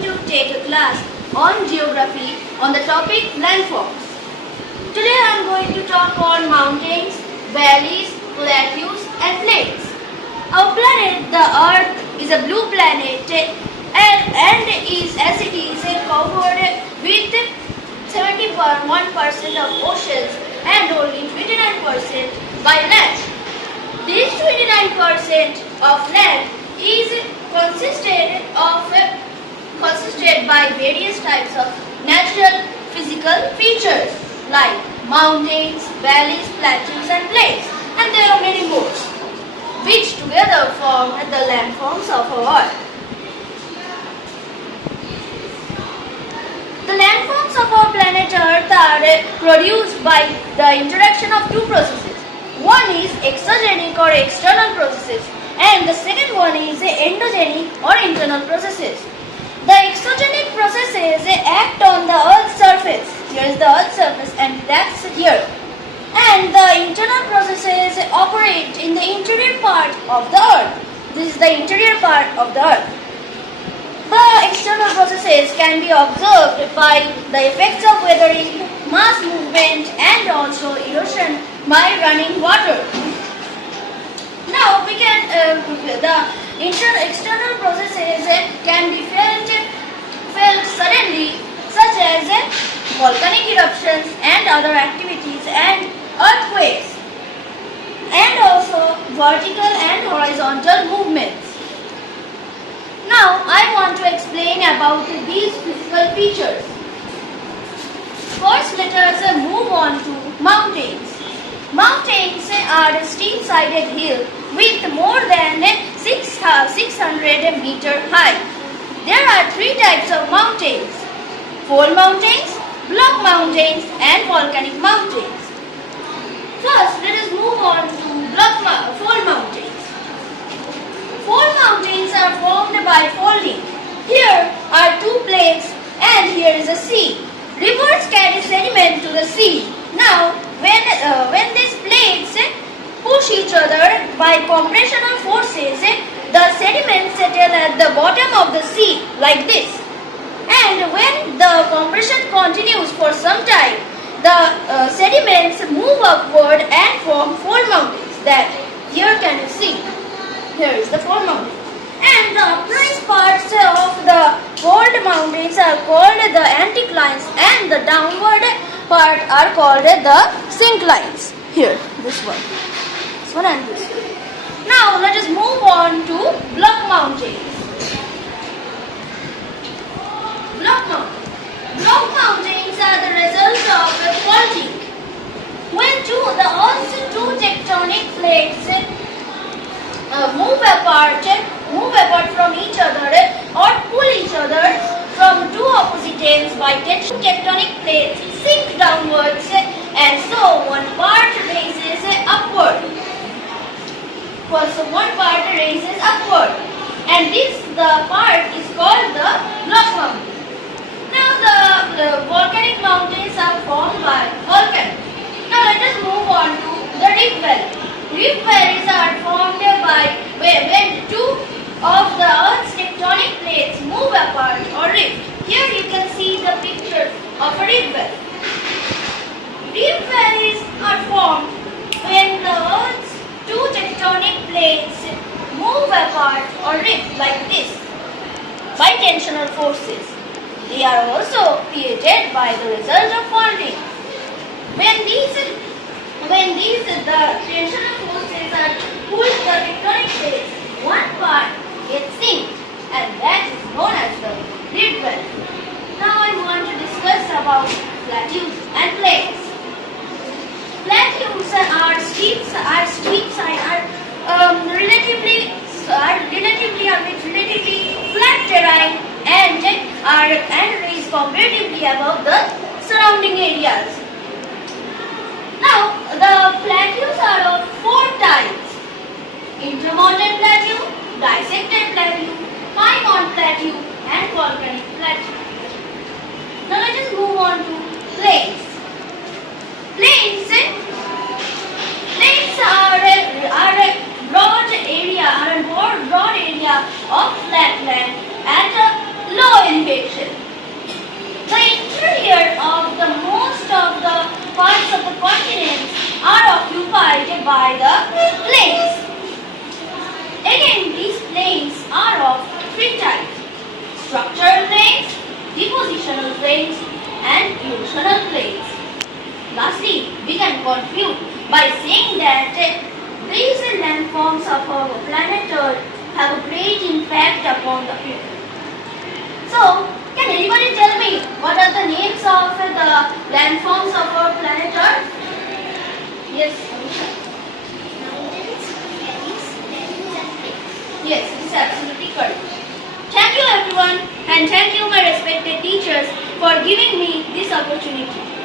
going to take a class on geography on the topic landforms. Today I am going to talk on mountains, valleys, plateaus and plains. Our planet, the Earth, is a blue planet and is as it is covered with 71% of oceans and only 29% by land. This 29% of land is consisted by various types of natural physical features like mountains, valleys, plateaus and plains, and there are many more, which together form the landforms of our Earth. The landforms of our planet Earth are produced by the interaction of two processes. One is exogenic or external processes and the second one is endogenic or internal processes. The exogenic processes act on the Earth's surface. Here is the Earth's surface and that's here. And the internal processes operate in the interior part of the Earth. This is the interior part of the Earth. The external processes can be observed by the effects of weathering, mass movement and also erosion by running water. Now we can the external processes can be felt suddenly, such as volcanic eruptions and other activities and earthquakes, and also vertical and horizontal movements. Now I want to explain about these physical features. First, let us move on to mountains. Mountains are a steep-sided hill with more than 600 meter height. There are three types of mountains: fold mountains, block mountains and volcanic mountains. First, let us move on to fold mountains. Fold mountains are formed by folding. Here are two plains and here is a sea. Rivers carry sediment to the sea. Now, when these plates push each other by compressional forces, the sediments settle at the bottom of the sea like this. And when the compression continues for some time, the sediments move upward and form fold mountains. That here can you see? Here is the fold mountain. And the uprise parts of the fold mountains are called the anticlines and the downward part are called the synclines. Here, this one and this one. Now let us move on to block mountains. Block mountains are the result of faulting. When the Earth's two tectonic plates move apart from each other or pull each other from two opposite ends by tension, tectonic plates sink downwards and so one part raises upward. And the part is called the block mountain. Now the volcanic mountains are formed by volcanoes. Now let us move on to the rift valley. Rift valleys are formed by when two of the Earth's tectonic plates move apart or rift. Here you can see the picture of a rift valley. Rift valleys are formed when the Earth's two tectonic plates move apart or rift like this by tensional forces. They are also created by the result of faulting. When the tensional forces are pulled the tectonic plates, one part gets sink and that is known as the rift valley. Now I want to discuss about plateaus and plains. Plateaus are relatively flat terrain and raised comparatively above the surrounding areas. Now, the plateaus are of four types: intermountain plateau, dissected plateau, high-mount plateau, and volcanic plateau. Now, let us move on to plains. Plains are a broad area of flat land at a low elevation. depositional plains, and erosional plains. Lastly, we can conclude by saying that these landforms of our planet Earth have a great impact upon the Earth. So, can anybody tell me what are the names of the landforms of our planet Earth? Yes. Mountains, valleys, plains and lakes. Yes, it is absolutely correct. Thank you everyone, and thank you my respected teachers for giving me this opportunity.